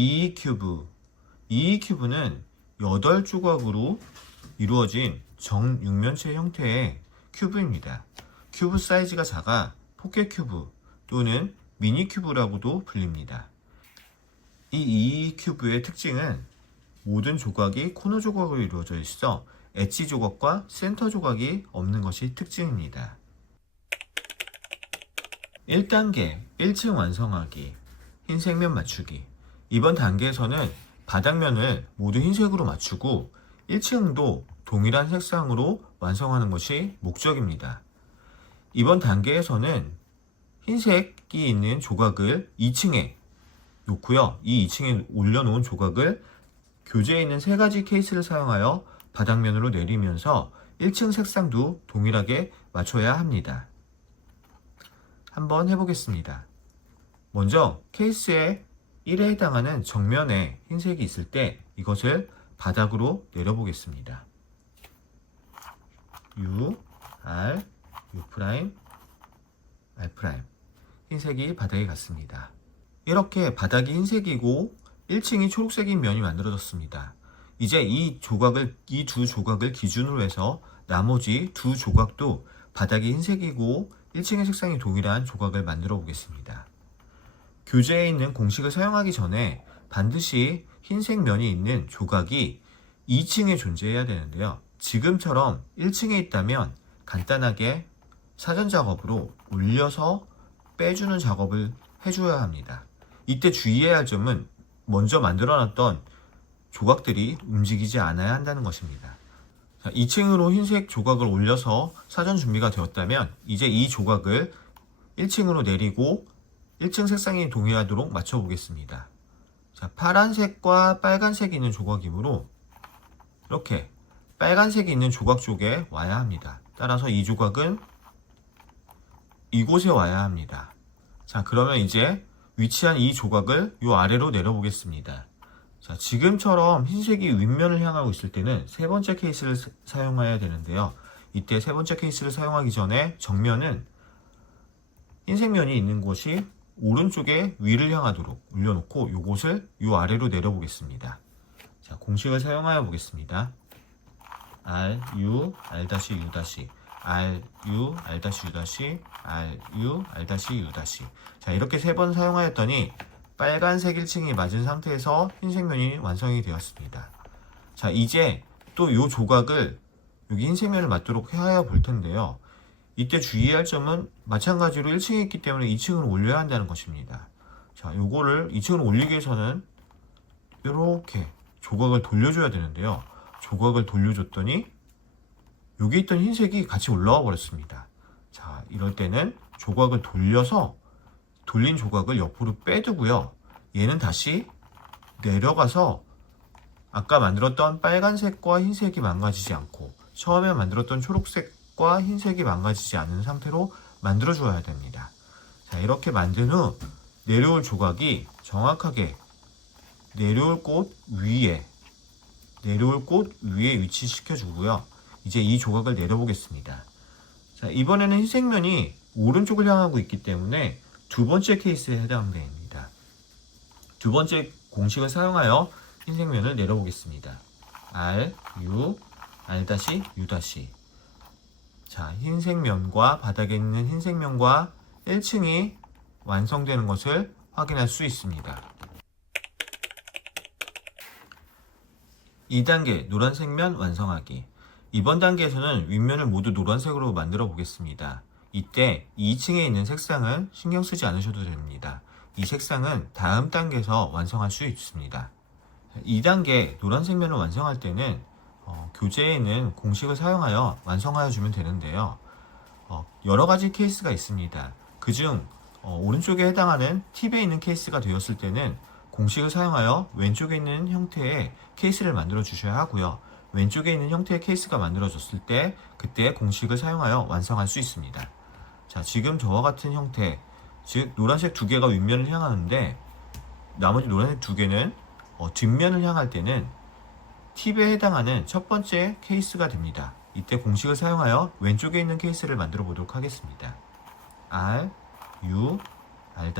2 큐브. 2 큐브는 8조각으로 이루어진 정육면체 형태의 큐브입니다. 큐브 사이즈가 작아 포켓 큐브 또는 미니 큐브라고도 불립니다. 이 2 큐브의 특징은 모든 조각이 코너 조각으로 이루어져 있어 엣지 조각과 센터 조각이 없는 것이 특징입니다. 1단계 1층 완성하기 흰색면 맞추기. 이번 단계에서는 바닥면을 모두 흰색으로 맞추고 1층도 동일한 색상으로 완성하는 것이 목적입니다. 이번 단계에서는 흰색이 있는 조각을 2층에 놓고요. 이 2층에 올려놓은 조각을 교재에 있는 3가지 케이스를 사용하여 바닥면으로 내리면서 1층 색상도 동일하게 맞춰야 합니다. 한번 해보겠습니다. 먼저 케이스의 1에 해당하는 정면에 흰색이 있을 때 이것을 바닥으로 내려보겠습니다. U, R, U', R'. 흰색이 바닥에 갔습니다. 이렇게 바닥이 흰색이고 1층이 초록색인 면이 만들어졌습니다. 이제 이 두 조각을 기준으로 해서 나머지 두 조각도 바닥이 흰색이고 1층의 색상이 동일한 조각을 만들어 보겠습니다. 교재에 있는 공식을 사용하기 전에 반드시 흰색 면이 있는 조각이 2층에 존재해야 되는데요. 지금처럼 1층에 있다면 간단하게 사전 작업으로 올려서 빼주는 작업을 해줘야 합니다. 이때 주의해야 할 점은 먼저 만들어놨던 조각들이 움직이지 않아야 한다는 것입니다. 2층으로 흰색 조각을 올려서 사전 준비가 되었다면 이제 이 조각을 1층으로 내리고 1층 색상이 동일하도록 맞춰 보겠습니다. 자, 파란색과 빨간색이 있는 조각이므로 이렇게 빨간색이 있는 조각 쪽에 와야 합니다. 따라서 이 조각은 이곳에 와야 합니다. 자, 그러면 이제 위치한 이 조각을 이 아래로 내려보겠습니다. 자, 지금처럼 흰색이 윗면을 향하고 있을 때는 세 번째 케이스를 사용해야 되는데요. 이때 세 번째 케이스를 사용하기 전에 정면은 흰색 면이 있는 곳이 오른쪽에 위를 향하도록 올려놓고 이곳을 이 아래로 내려보겠습니다. 자, 공식을 사용하여 보겠습니다. R, U, R-U, R, U, R-U, R, U, R-U. 자, 이렇게 3번 사용하였더니 빨간색 1층이 맞은 상태에서 흰색 면이 완성이 되었습니다. 자, 이제 또 이 조각을 여기 흰색 면을 맞도록 하여 볼 텐데요. 이때 주의할 점은 마찬가지로 1층에 있기 때문에 2층으로 올려야 한다는 것입니다. 자, 요거를 2층으로 올리기 위해서는 이렇게 조각을 돌려줘야 되는데요. 조각을 돌려줬더니 여기 있던 흰색이 같이 올라와 버렸습니다. 자, 이럴 때는 조각을 돌려서 돌린 조각을 옆으로 빼두고요. 얘는 다시 내려가서 아까 만들었던 빨간색과 흰색이 망가지지 않고 처음에 만들었던 초록색과 흰색이 망가지지 않은 상태로 만들어 줘야 됩니다. 자, 이렇게 만든 후 내려올 조각이 정확하게 내려올 곳 위에 위치시켜 주고요. 이제 이 조각을 내려보겠습니다. 자, 이번에는 흰색 면이 오른쪽을 향하고 있기 때문에 두 번째 케이스에 해당됩니다. 두 번째 공식을 사용하여 흰색 면을 내려보겠습니다. R, U, R-U'. 자, 흰색 면과 바닥에 있는 흰색 면과 1층이 완성되는 것을 확인할 수 있습니다. 2단계 노란색 면 완성하기. 이번 단계에서는 윗면을 모두 노란색으로 만들어 보겠습니다. 이때 2층에 있는 색상은 신경 쓰지 않으셔도 됩니다. 이 색상은 다음 단계에서 완성할 수 있습니다. 2단계 노란색 면을 완성할 때는 교재에 있는 공식을 사용하여 완성하여 주면 되는데요. 여러 가지 케이스가 있습니다. 그중 오른쪽에 해당하는 팁에 있는 케이스가 되었을 때는 공식을 사용하여 왼쪽에 있는 형태의 케이스를 만들어 주셔야 하고요. 왼쪽에 있는 형태의 케이스가 만들어졌을 때 그때 공식을 사용하여 완성할 수 있습니다. 자, 지금 저와 같은 형태, 즉 노란색 2개가 윗면을 향하는데 나머지 노란색 2개는 뒷면을 향할 때는 팁에 해당하는 첫 번째 케이스가 됩니다. 이때 공식을 사용하여 왼쪽에 있는 케이스를 만들어 보도록 하겠습니다. R, U, R-U,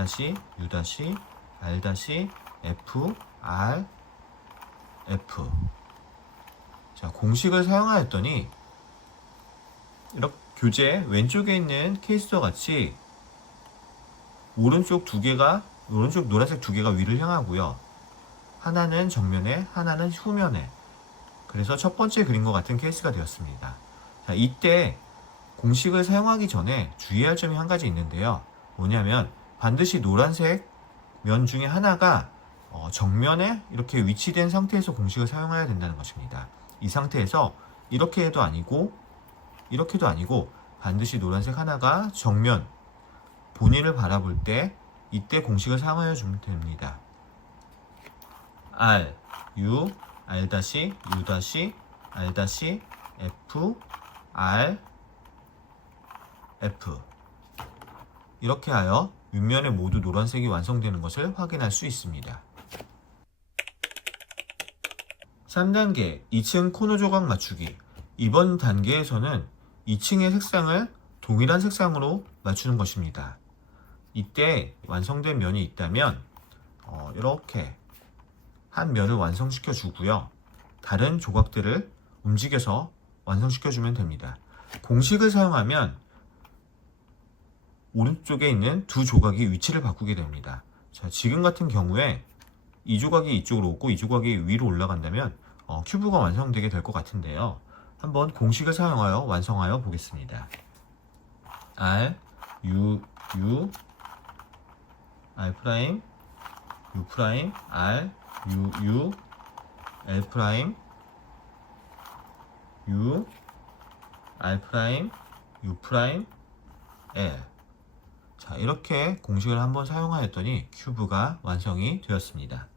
R-S, F, R, F. 자, 공식을 사용하였더니 이렇게 교재 왼쪽에 있는 케이스와 같이 오른쪽 노란색 두 개가 위를 향하고요. 하나는 정면에, 하나는 후면에. 그래서 첫 번째 그림과 같은 케이스가 되었습니다. 자, 이때 공식을 사용하기 전에 주의할 점이 한 가지 있는데요. 뭐냐면 반드시 노란색 면 중에 하나가 정면에 이렇게 위치된 상태에서 공식을 사용해야 된다는 것입니다. 이 상태에서 이렇게도 아니고 이렇게도 아니고 반드시 노란색 하나가 정면 본인을 바라볼 때 이때 공식을 사용하여 주면 됩니다. R, U, R-, U-, R-, F, R, F. 이렇게 하여 윗면에 모두 노란색이 완성되는 것을 확인할 수 있습니다. 3단계 2층 코너 조각 맞추기. 이번 단계에서는 2층의 색상을 동일한 색상으로 맞추는 것입니다. 이때 완성된 면이 있다면 이렇게 한 면을 완성시켜 주고요. 다른 조각들을 움직여서 완성시켜 주면 됩니다. 공식을 사용하면 오른쪽에 있는 두 조각이 위치를 바꾸게 됩니다. 자, 지금 같은 경우에 이 조각이 이쪽으로 오고 이 조각이 위로 올라간다면 큐브가 완성되게 될 것 같은데요. 한번 공식을 사용하여 완성하여 보겠습니다. R, U, U, R 프라임, U 프라임, R, U, U, L 프라임, U, R 프라임, U 프라임, L. 자, 이렇게 공식을 한번 사용하였더니 큐브가 완성이 되었습니다.